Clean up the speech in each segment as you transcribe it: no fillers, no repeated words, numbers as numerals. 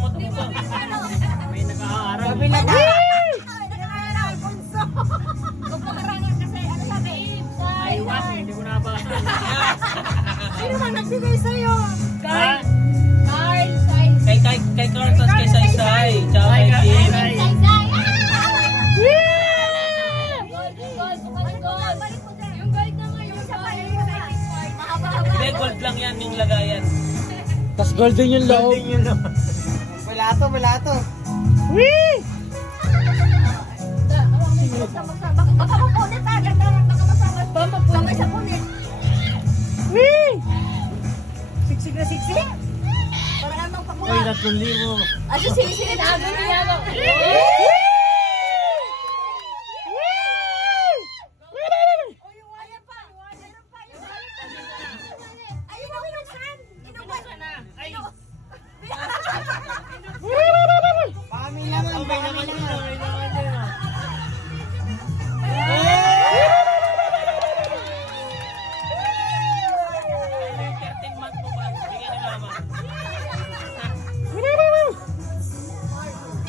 mo tumutong. May nag-aaral. Sabi na ba? Ay, was, hindi ko nabasa. Sino man nagbigay sa'yo? Ha? Carl, Sai. Kay Carlos, kay Saysay. Tsaka kay Kim. Yung gold na ngayon sa Hindi, gold lang yan yung lagayan. Tas golden yung loob. Wala to. Wee! Baka mapunit agad na. Baka mapunit sa punit. Wee! Siksik na siksik. Para anong pakuha. Ay, 3,000. Ano sinisilid agad niya ako. Pami naman.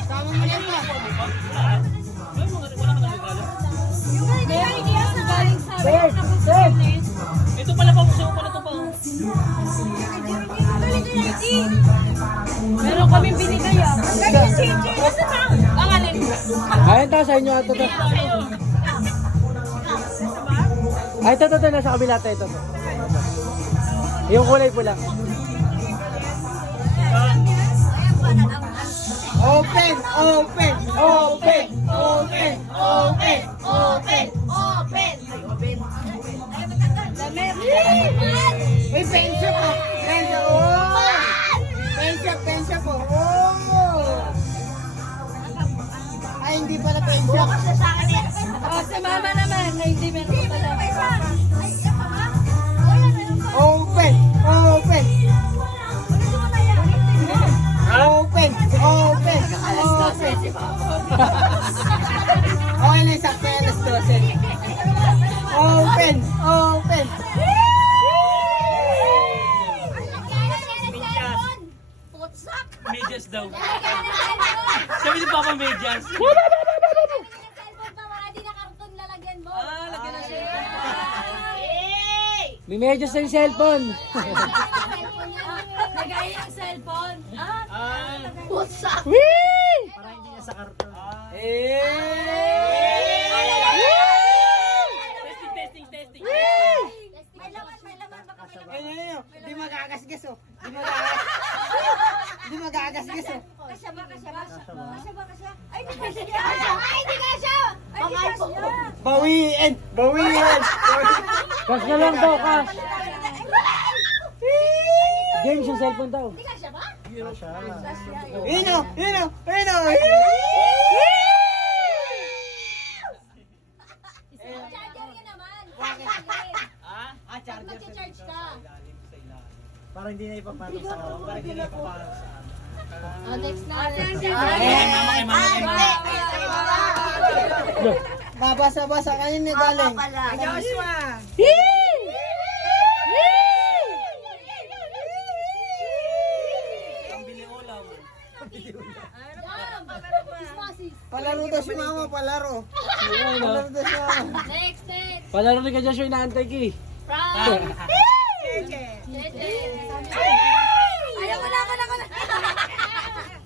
Sama mo na ito. Ito pala pa, gusto ko pala ito pa. Meron kaming binigay ah. Ang alin? Ayun to, sa inyo. Ito to. Ay, ito. Nasa kabila to. Ito. Yung kulay pula. Open. Uy, pensya po. Pensya po. Ay, hindi pala pensya. Oh, si mama naman. Ay, hindi meron pala. Open. Okay na, sakto yan, alas 12. Open. Putsak! Medyas daw. Sabi ni Papa medyas. Hindi na karton lalagyan mo. Lagyan na siya. May medyas na yung cellphone. Lagay ang cellphone. Putsak! Wee! Para hindi niya sa karton. Testing. May laman baka may laman. Ayun. Di magagasgas oh. Di magagasgas oh. Kasya ba? Ay, hindi kasya! Ay, hindi kasya! Bawiin. Cash na lang daw, cash. James yung cellphone daw. Hindi kasya ba? Yun oh. Charger yan naman. Charger. Mag-charge ka. Para hindi na ipapatong sa ako. Para hindi na ipapatong sa ako. Oh, next na. Babasa-basa kayo ni galing. Joshua. Pambili ulam. Palaro daw si mama, palaro. Palaro daw si mama. Next. Palaro ni ka Joshua, inaantay ki. From Cheche. Ayaw ko na.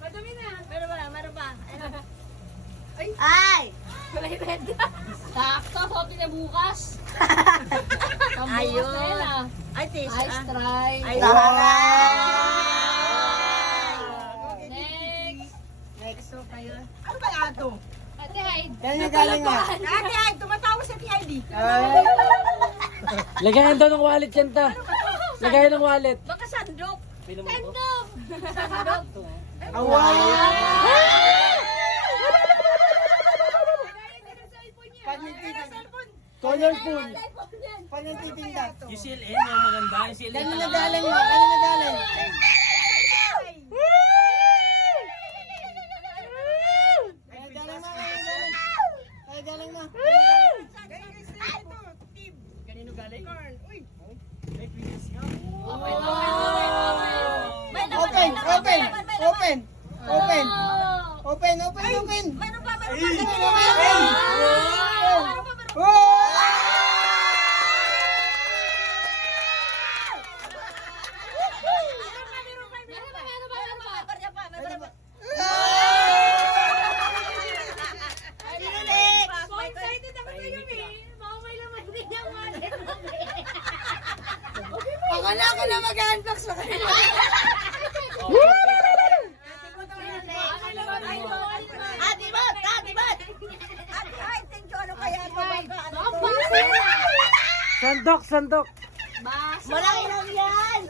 Madumi na. Meron ba? Ay! Kulay red ka. Sakto, sopi na bukas. Ayun. Ay, taste. Ice try. Next. So kayo. Ano ba ato? Ate Hyde. Yan yung galing nga. Ate Hyde, tumatawa sa TID. Lagayan daw ng wallet yan ta. Lagayan ng wallet. Baka sandok. Pino mo to? Sandok. Sandok. Awan! Color spoon. Panititinda. Yung CLN, yung maganda. Yung CLN Kanina talaga. galing mo. Kanina galing. Ay, galing na. Kanino galing? Open! Open. Open. Meron pa. Akala ko na mag-unbox sa kanila. Sandok. Malaki lang yan!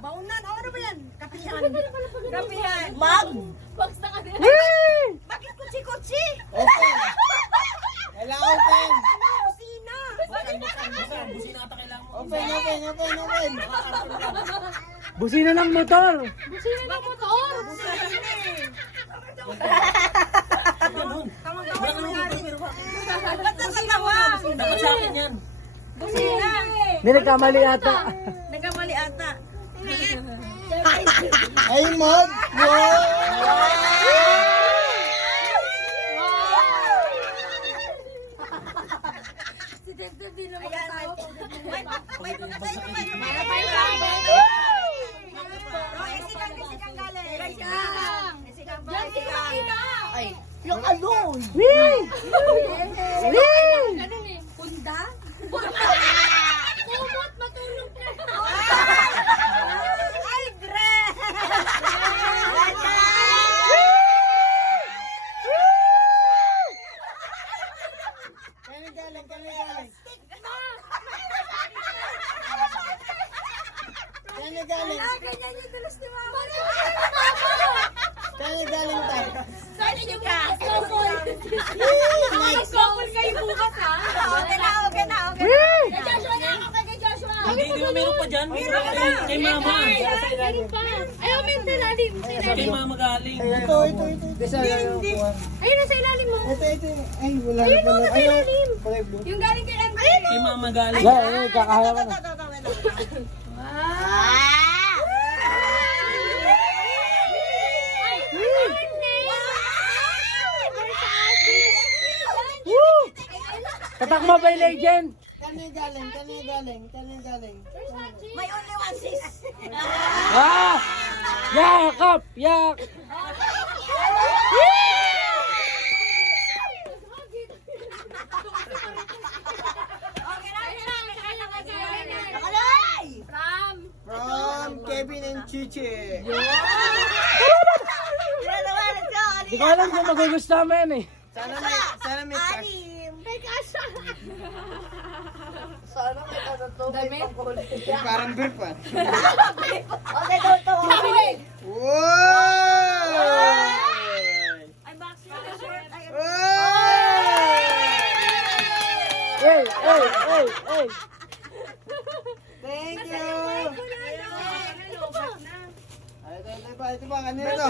Baunan, ano ba yan? Kapihan. Mag? Bakit kutsi-kutsi? Open. Kailangan open. Kusina. Open. Busina ng motor. Dapat sa akin yan. Kusina. Hindi nagkamali ata. Nagkamali ata. Ay, mod. Wow. Si Debdeb din naman tao. May pagkatayo pa yun. Ay, yung alon. Wee! Punda? Kumot, matulog ka. Ay, Dre! Kani galing. Ganyan yung tulos ni Mama. Kani galing tayo. Saan niyo ka? Mag-couple kayo bukas, ha? Okay na. Kay Joshua na ako, kay Joshua. Hindi mo meron pa dyan. Kay mama. Ayaw, may ilalim. Kay mama galing. Ito. Hindi. Ayun, nasa ilalim mo. Ito. Ay, wala na pala. nasa ilalim. Kulay blue. Yung galing kay Andre. Kay mama galing. Yan, kakahaya ko na. Tatak mo ba yung legend? Kani galing. May only one sis. Ah! Yakap! Yak! Nakalay! From Kevin and Chichi. Hindi ko alam kung magugustuhan mo yan eh. Sana may cash. May kasha. Parang beer pa. Okay, to. Wow! Ay, boxing na short. Ay, Hey! Thank you! Ito pa, kanina to?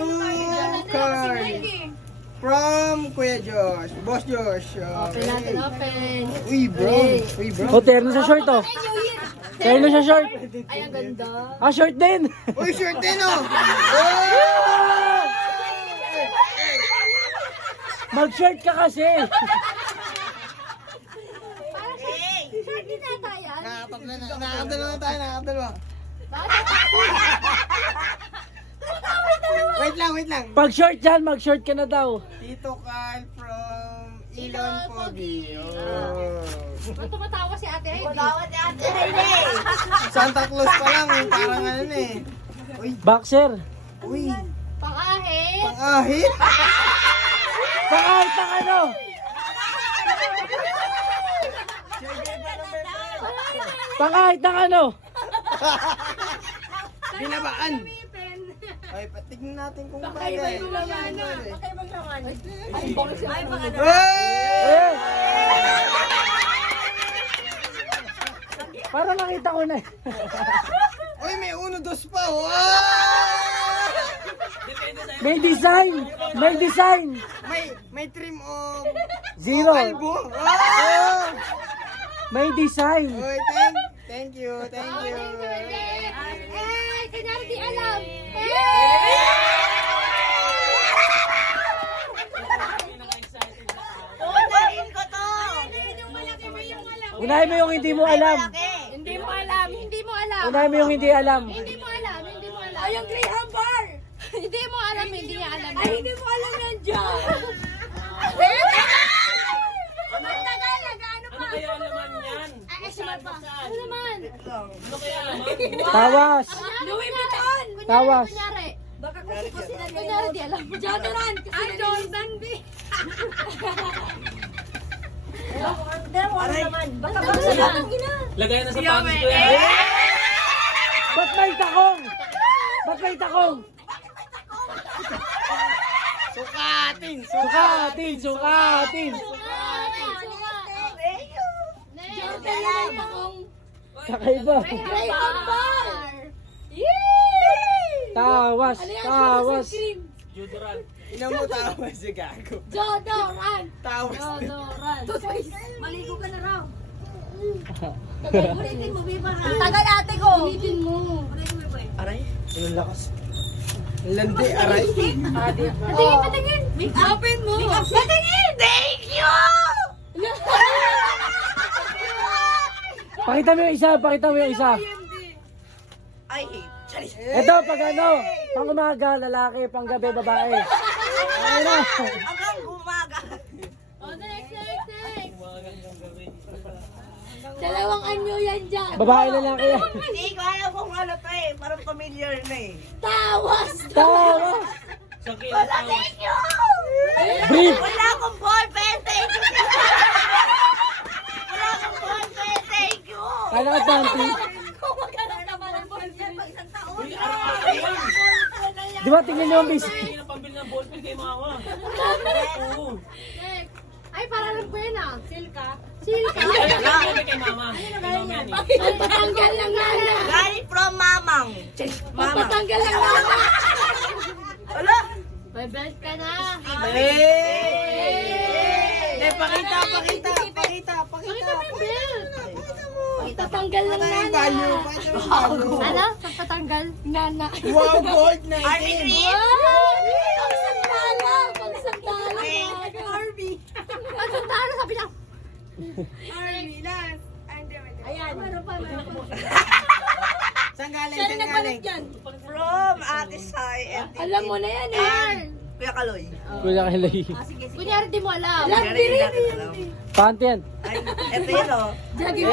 Two cards from Kuya Josh, Boss Josh. Open. Uy, bro. O, terno sa short oh. Terno sa short. Ay, ang ganda. Ah, short din. Uy, shirt din oh! Mag-short ka kasi. Short din ata yan. Nakakadalawa tayo. Wait lang. Pag short yan, mag-short ka na daw. Tito Carl from Ilon Pogi. Tumatawa si Ate Heidi. Tumatawa si Ate Heidi. Santa Claus pa lang, parang ano eh. Boxer. Uy, Pang-ahit. pang-ahit. Pakahit ng ano? Pakahit ng ano? Binabaan. Ay, patignan natin kung bagay. Bakay maglaman. Ay, pang-ano. Hey! Eh! Para nakita ko na eh. Uy, may 1, 2 pa. Wow! May design! May trim of Zero. kalbo. Wow! May design. Uy, thank you. Ay, kanyari di alam. Unahin mo yung hindi mo alam. Hindi mo alam, hindi mo alam. Unahin mo yung hindi alam. Hindi mo alam, hindi mo alam. Ay, yung Graham bar! Hindi mo alam, hindi niya alam. Ay, hindi mo alam yan dyan. Ang tagal, nag-ano pa? Ano kaya naman yan? Ay, sila pa. Ano naman? Ano kaya naman? Tawas. Louis Vuitton! Tawas. Kunyari. Baka kasi sila kunyari, di alam mo. Jordan! Ay, Jordan, di. Aray naman. Basta ba sila? Lagay na sa pangis ko yan. Ba't may takong? Ba't may takong? Sukatin! Sukatin, sukatin. Jordan lang akong Kakaiba. Graham bar! Tawas, tawas. Deodorant. Ina mo tama si Gago. Jodoran! Tawas. Jodoran! Maligo ka na raw. Ulitin mo, Biba na. Tagal ate ko. Ulitin mo. Aray. Anong lakas? Landi, aray. Patingin, patingin. Make upin mo. Patingin! Thank you! Pakita mo yung isa, pakita mo yung isa. I hate. Ito, pag ano, pang umaga, lalaki, pang gabi, babae. Ano? Hanggang gumaga. Oh, next. Dalawang anyo yan dyan. Babae, lalaki yan. Hindi ko alam kung ano to eh. Parang familiar na eh. Tawas! Tawas. Sa kila Thank you! Brief. Wala akong ballpen, thank you! Wala akong ballpen, thank you! Kala ka panty. Kung magkaroon naman ng ballpen pag isang taon. Uy, araw-araw yan. Di ba, tingnan niyo ang bis. Hindi na pambili ng ballpen kay mama. Oo. Next. Ay, parang lang po yun ah. Silka. Silka? Ay, kay mama. Kay mama yan eh. Ang patanggal ng nana. Galing from Mamang. Ang patanggal ng nana. Wala! May belt ka na. Hey! Pakita. Pakita mo yung belt. Patanggal ng nana. Ano? Patanggal? Nana. Wow, gold na Army itim. Green? Pagsandala! Pagsandala! Army! Pagsandala! Sabi niya. Army, last. Ayan. Meron pa. Saan galing? Siya Saan na nagpalit galing? yan. From Ate Sai and Alam mo na yan eh. Kuya Kaloy. Kuya Kelly. Kunyari di mo alam. Kunyari, hindi natin alam. Panty yan. Ay, eto yun oh. Jogging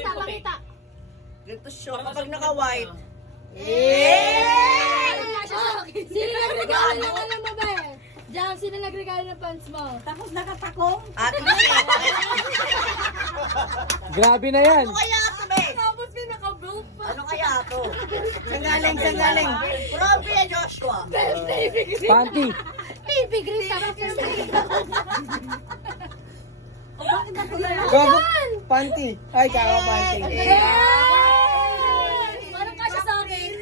Pakita. Ganito siya kapag naka-white. Sino nagregalo ng ano mo ba? Jam, sino nagregalo ng pants mo? Tapos nakatakong? Ate Sai. Grabe na yan. Ano kaya ito, be? Tapos may naka-broke pa. Ano kaya ito? Saan galing? Saan galing? From Kuya Joshua. Panty. Baby green tapos Gago, panty. Ay, kaka panty. Parang kasya sa akin.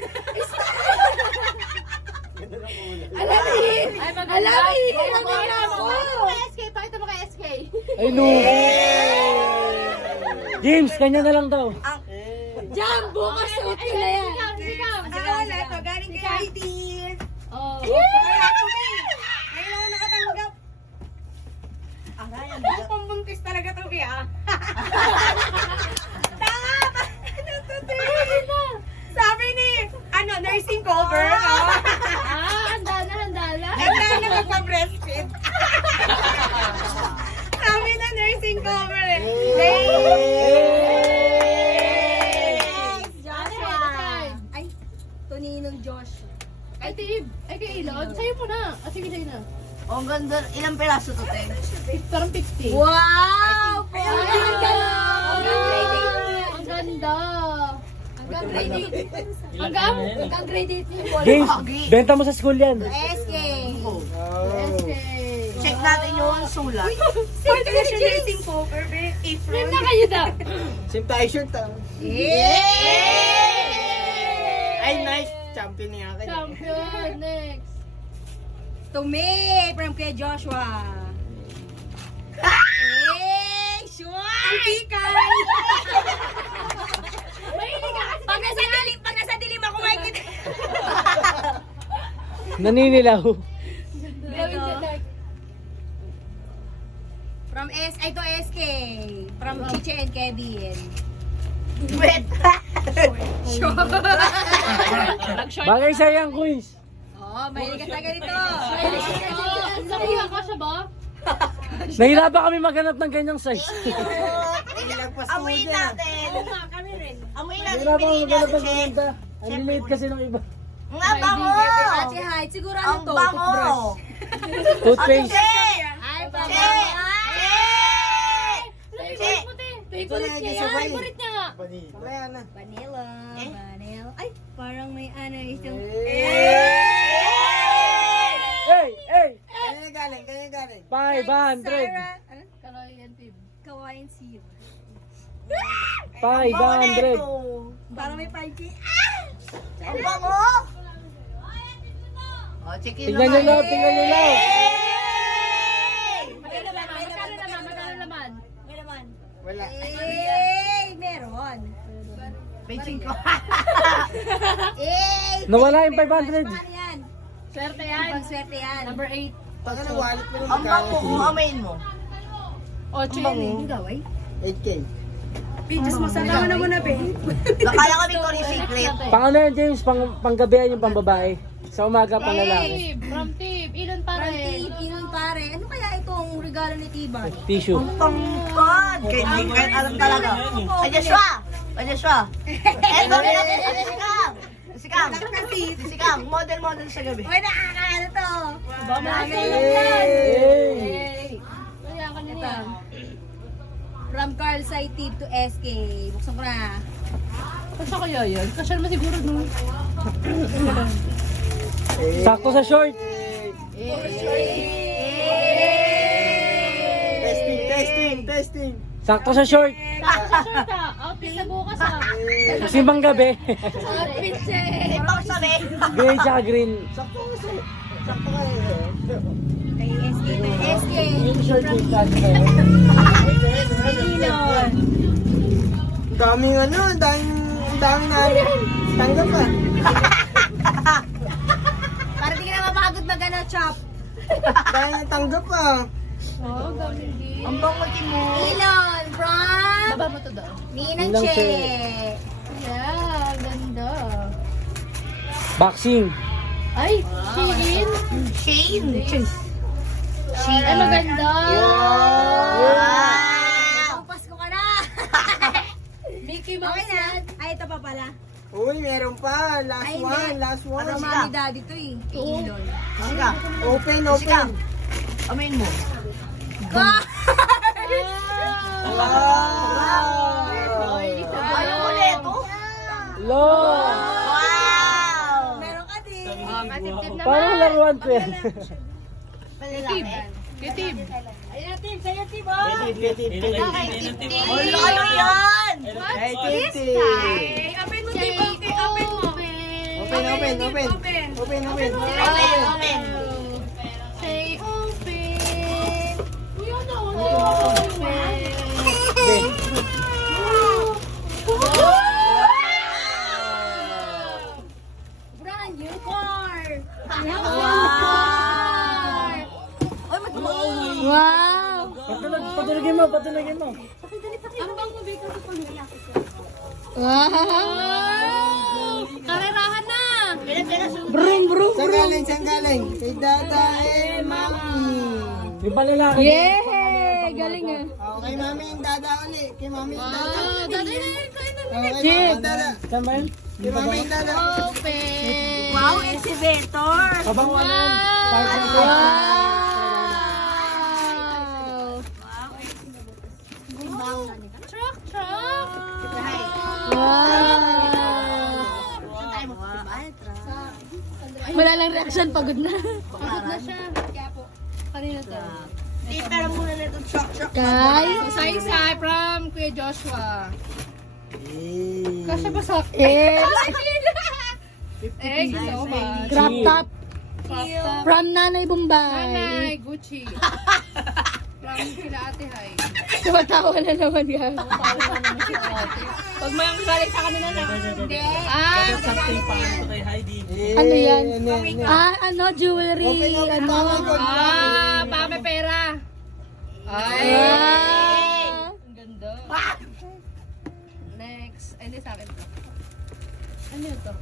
Alamin! Alamin! SK, pakita mo kay SK. Ay, no. James, kanya na lang daw. Jam, bukas suot ko na yan. Ito, galing kay Heidi. Oh. Ngayon ako nakatanggap. Ang pambuntis talaga to, Bia. Sabi ni, nursing cover. Handa na. Handa na magpa-breastfeed. Sabi na nursing cover. Joshua. Ay, Toninong Josh. Ay, Tib. Ay, kay Ilog. Sa'yo mo na. Sige, sa'yo na. Oh, ang ganda. Ilang piraso to, te? Parang 50. Wow! Ay, ang ganda! Ang ganda! Hanggang grade 8. Hanggang grade 8 yung ball. James, benta mo sa school yan. SK. SK. Check natin yung sulat. Pwede ka siya nursing cover, be. Rim na kayo daw. Sim tayo shirt, Yay! Ay, nice. Champion niya akin. Champion. Next. To me, from kay Joshua. Hey, sure! Hindi ka! Pag nasa dilim ako makikita. Naninilaw. Gawin ko dark. From Chiche and Kevin. Bagay sa yung quiz. Oh, mahilig ka talaga dito. Sabihan ka siya ba? Nahirapan kami maghanap ng ganyang size. Amoyin natin. Oo nga, kami rin. Amoyin natin. Nahirapan kami maghanap ng ganyang. Ang liit kasi ng iba. Ang bango! Ate Hyde, siguro ano Ang to? bango! Toothpaste. Ay, bango. Favorite mo, te. Favorite niya yan. Favorite niya nga. Mamaya na. Vanilla. Vanilla. Ay, parang may ano isang... Hey! Hey! Kanya galing, kanya galing. 500! Ano? Kaloyan, Tib. Kawain siya. 500! Parang may 5K. Ang bango! Oh, chicken Tingnan nyo lang, tingnan nyo lang! Magkano naman? Magkano naman? May naman. Wala. Meron. Beijing ko. Nawala yung 500! Paano yan? Swerte yan. Pang swerte yan. Number 8. Pag ano, wallet mo rin. Ang bango, kung amayin mo. 8 yan eh. Ang gaway? 8K. Pinjas mo sa tama na mo na, Ben. Nakaya kami ko rin secret. Pang ano yan, James? Panggabihan yung pambabae. Sa umaga, pang lalaki. Tib. From Tib. Ilan pa rin? Inon pare. Ano kaya itong regalo ni Tiban? Tissue. Pangpad! Kaya hindi ko yan alam talaga. Ay, Joshua! Ay, Joshua! Eto, Sikam! Sikam! Model sa gabi. Uy, nakakaano to? Hey! Kaya ka nila. From Carl Sai Tib to SK. Buksan ko na. Kasi kaya yan? Kasi naman siguro no. Sakto sa short. Testing. Sakto sa short. Short ah. Outfit sa bukas ah. Simbang gabi. Outfit check. Ipang sabi. Gray tsaka green. Sakto kayo. Kay SK to SK. Yung short yung kasi na yun. Inon. Daming ano, daming na tanggap pa. Para di ka na mapagod mag ano, chop. Daming na tanggap pa. Oh, galing din. Ang bango mo. Inon from Baba mo to daw. Ninang Ninang Che. Yeah, ganda. Boxing. Ay, Shein. Shane. Ay, maganda. Wow! Pasko ka na! Mickey Okay Mouse na. yan. Ay, ito pa pala. Uy, meron pa. Ay, hindi. Last one. Para mami daddy to eh. Kay Inon. Sika. Open. Amayin mo. God! Wow! Ano ulit? Lo! Wow! Meron ka din. Matip-tip naman. Parang laruan ko yan. Tib. Kitib. Ayun na, Tim. Sa'yo, Tim. Oh. Ano yan? What? Hey, Titi. Ay, open mo, Tim. Okay, open mo. Open. Say open. Uy, ano? Brand new car. Wow! Patulogin mo. Ang bango bigay ko pa nila. Wow! Karerahan na! Saan galing? Kay Dada and Mami. Yung palalaki. Yay! Galing ah. Oh, kay Mami and Dada uli. Kay Mami and Dada. Wow! Dati na yun kayo na. Oh, kay Mami and Dada. Saan ba yun? Kay Mami and Dada. Open! Wow, exhibitor. Abang ano yun? Wow! Truck! Wow! Wala lang reaction, pagod na. Pagod na siya. Kanina to. Pero muna na itong shock. Kay? Say from Kuya Joshua. Kasi ba sa... Thank you so much. Crop top. From Nanay Bombay. Nanay, Gucci. From kila Ate Hai. Tumatawa na naman yan. Pag may ang galing sa kanila na. Hindi. Ano yan? Ano, jewelry. Ano? Baka may pera. Ay. Ang ganda. Bigay sa akin to. Ano yun to?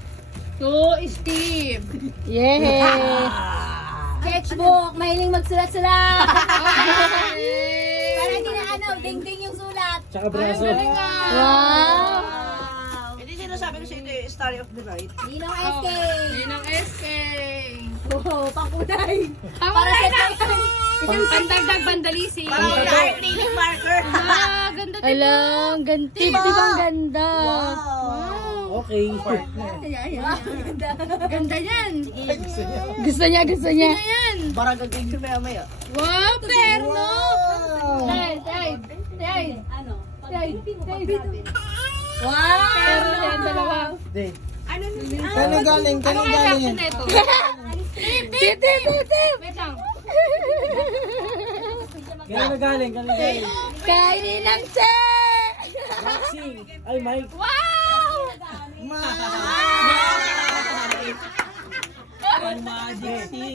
To Steve. Yeah! Sketchbook! Mahiling magsulat-sulat! Para hindi na ano, ding-ding yung sulat. Tsaka braso. Wow! Hindi sinasabi ko sa ito yung story of the night. Ninong SK! Ninang SK. Oo, pangkulay. Para sa isang pandagdag bandalising. Parang acrylic marker. Ah, ganda din. Alam, ganti. Ang ganda. Wow. Okay. Ganda yan. Gusto niya. Ganda yan. Parang gagawin ko maya. Wow, perno. Wow! Pero yan, dalawa. Hindi. Kano galing? Kano Anong galing reaction yan? na ito? Tip! Wait lang. Kano galing? Kano galing? Kainin ng che! Boxing. Ay, Mike. Wow!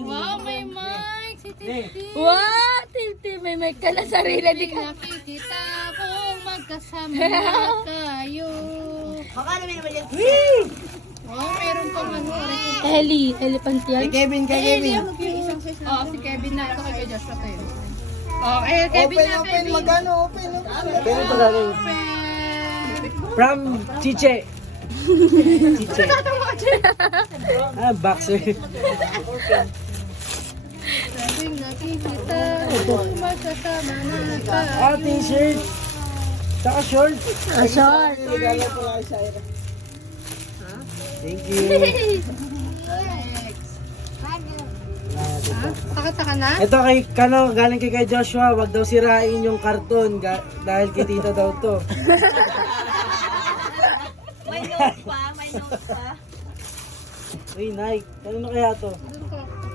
Wow, may mic. Si Titi. Wow! Tip! May mic ka na sarili. Di ka. Nakikita kong magkasama na kayo. Makano naman yan? Wow, meron pang ano. Ellie. Elephant yan. Kevin, Kevin. Oh, si Kevin na. Ito kay Joshua to yun. Oh, Kevin na, Kevin. Open. Kano pa galing? From Chiche. Chiche. Boxer. Sabing nakikita kong magkasama na kayo. T-shirt. Tsaka short. Short. Thank you. Takot-taka na? Ito kay Kano, galing kay Joshua, wag daw sirain yung karton dahil kay tita daw to. May notes pa. Uy, Nike, kanino kaya to?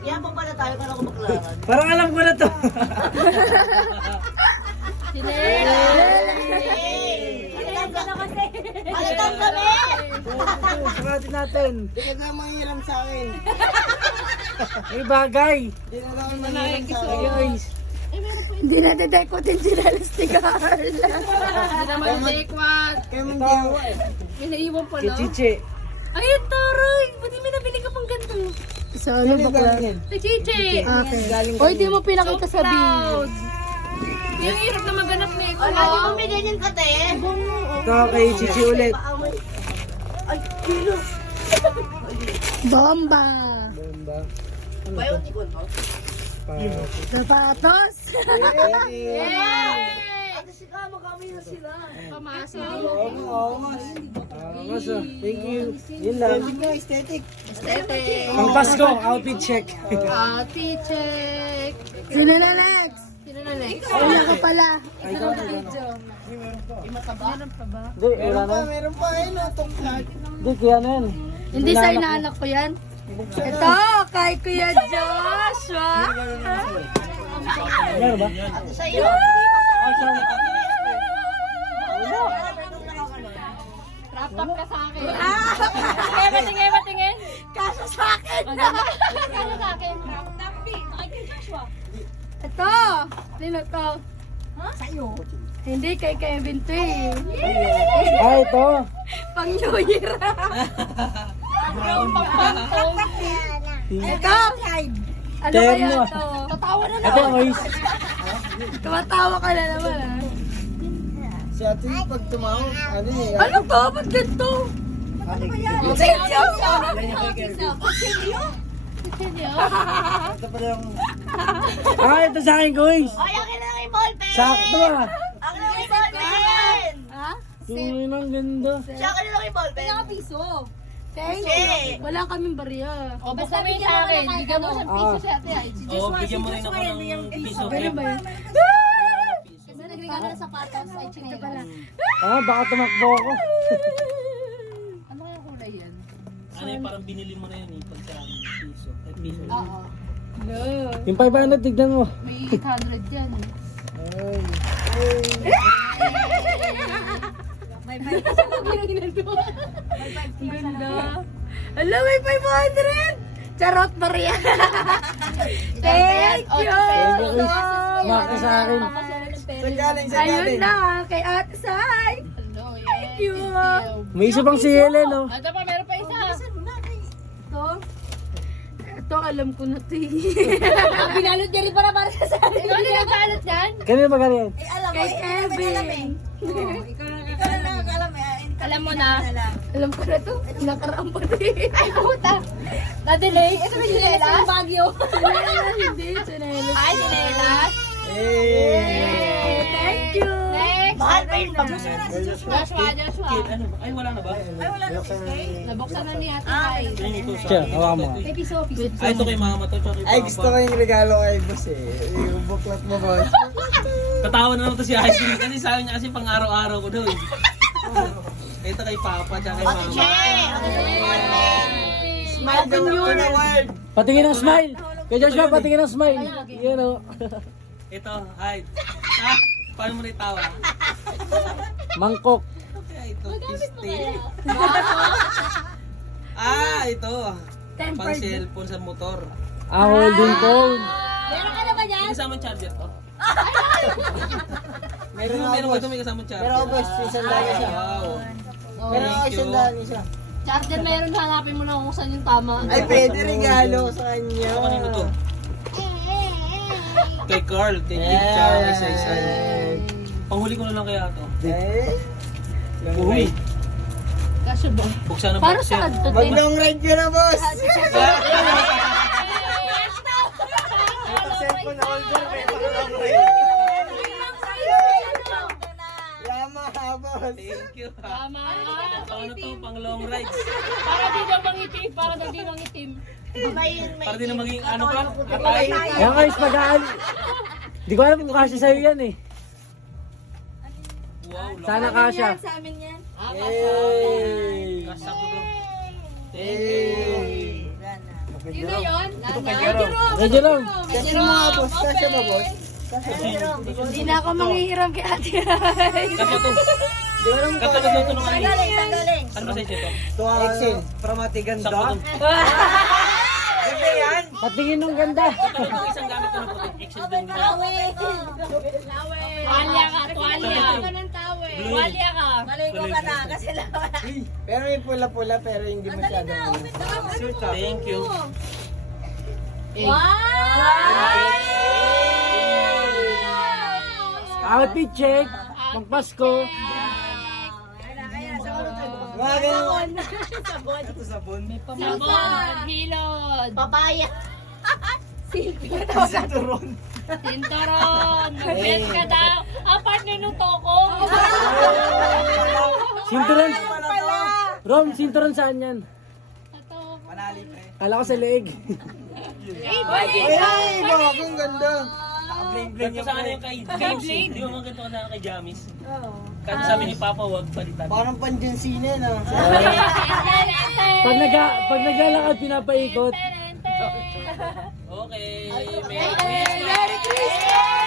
Yan po pala tayo para kumaklaran. Parang alam ko na to. Palatang kami! Sukatin natin. Hindi ka na manghiram sa akin. May bagay. Guys. Hindi na dedekotin si Relis ni Carla. Hindi naman Jekwat. Ito, May naiwan pa kay na. Chiche. Ay, taray! Buti may nabili ka pang ganito. So, ano bakla? Si Chichi! Okay. O, hindi mo pinakita sa Proud! Yung hirap na maganap na ito. Lagi mong bigyan yung kate. Ito kay Chiche ulit. Ay, kilo. Bomba! Bomba. Bioticon to? Sapatos! Ate si Kama, kami na sila. Pamasa. Mas, thank you. Yun lang. Aesthetic. Ang Pasko, outfit check. Ati check. Sino na next? Sino na next? Wala ka pala. Ay, ikaw na. Meron pa ba? Hindi, wala na. Meron pa, Hindi, kaya na yan. Hindi sa inaanak ko yan. Ito, kay Kuya Joshua. Meron ba? Sa iyo. Wrap up ka sa akin. Tingin. Kaso sa akin. Ano sa akin? Wrap up. Ito. Sino to? Sa'yo. Hindi, kay Kevin to eh. Ah, ito. Pang New Year. Ito. Ano kaya Terno. to? Tatawa na Ito, naman. Mois. Tumatawa ka na naman ah. Si ate pag tumawag, ano eh. Ano to? Ba't ganito? Kutsilyo! Ito pala yung... Ah, ito sa akin, guys. Ay, akin na lang yung ballpen. Sakto ah. Akin na lang yung ballpen. Ha? Tingin ang ganda. Siya, akin na lang yung ballpen. Piso. Thank Kasi, you. Wala kaming bariya. O, basta may sa akin. Bigyan mo siyang piso si ate ay. Oo, bigyan mo rin ako ng piso. Ganun ba yun? Kasi nagregalo na sapatos ay chinelas. Pala. Ah, baka tumakbo ako. Ano kaya kulay yan? Ano yung parang binili mo na yun eh, pag sa piso. At piso. Oo. Yung 500, tignan mo. May 800 yan. Ay. Ganda. Hello, may 500! Charot, Maria! Thank you! Thank you, guys. Smack ka sa akin. Ayun na, kay Ate Sai! Hello, yes. Thank you. May isa pang si Helen, oh. Ito pa, meron pa isa. Ito. Ito, alam ko na ito eh. Binalot niya rin para sa akin. Ikaw na nagkalat yan? Kanina ba ganyan? Alam mo, Kay ikaw na may alam eh. Ikaw na nakakalam eh. Alam mo na. Alam ko na ito. Nakaraan pa din. Ay, puta. Na-delay. Ito ba yung Sinelas? Bagyo. Hindi, Sinelas. Ay, Sinelas. Hey! Thank you. Next. Mahal pa yun. Joshua. Kid, ano ba? Ay, wala na ba? Nabuksan na ni Ate Hai. Ayun ito sa... Siya, hawakan mo. Kay Sophie. Ay, ito kay mama to. Tsaka kay Ay, papa. gusto ko yung regalo kay boss eh. Yung buklat mo, boss. Katawa na naman to si Ice Cream kasi sabi niya kasi pang araw-araw ko daw eh. Ito kay papa tsaka kay Ate mama. Che! Smile daw ako na word. Patingin ng smile. Kay Joshua, patingin ng smile. Yan, oh. Ito, hi. Ah, paano mo na itawa? Mangkok. Kaya ito, piste. Ito. Pang cellphone sa motor. Holding phone. Meron ka na ba yan? May kasamang charger to. Meron Meron ako, meron boss. ito may kasamang charger. Pero ako, boss, isang daan siya. Wow. Meron ako isang daan siya. Charger meron, hanapin mo na kung saan yung tama. Ay, pwede regalo ko sa kanya. Ito kanino to? Kay Carl, kay Kip, tsaka kay Saysay. Panghuli ko na lang kaya to. Eh? Uy, Kasya ba? buksan na Para boxer. saan to, te? Mag-long ride ka na, boss! Cellphone holder, may pang-long ride. Yamaha, boss! Thank you. Tama. Paano to? Pang long rides. Para di daw mangitim, para daw di mangitim. Para din na maging ano pa? Atay. Yan guys, mag-aali. Hindi ko alam kung kasya sa'yo yan eh. Wow, long Sana kasya. Sa amin yan. Yay! Kasa ko to. Thank you. Sino yun? Medyo lang. Kasi mo nga, boss. Kasya ba, boss? Hindi na ako manghihiram kay Ate Hai. Kasa to. Di ba naman Kasa to ng ano? Sagaling. Ano ba sa ito? Excel. Pramatigan Sakto to. Ganda yan! Patingin ng ganda. Ito yung isang gamit ko na puti. Excel din. Tuwalya ka, tuwalya. Tuwalya ka. Maligo ka na kasi lawa. Pero may pula-pula pero hindi masyado. Thank you. Outfit check. Pang Pasko. Mga ganyan. Ito sabon. Sabon, maghilod. Papaya. Sinturon. Sinturon. Mag-bet ka daw. Ang partner ng toko. Sinturon. Rom, sinturon saan yan? Manali, pre. Kala ko sa leeg. Ay, bakong ganda. Ganito sa ano yung kay James. Di ba mga ganito ka na kay Jamis? Kasi sabi ni Papa, huwag palitan. Parang pandinsine, no? Pag naglalakad, pinapaikot. Okay. Merry Christmas!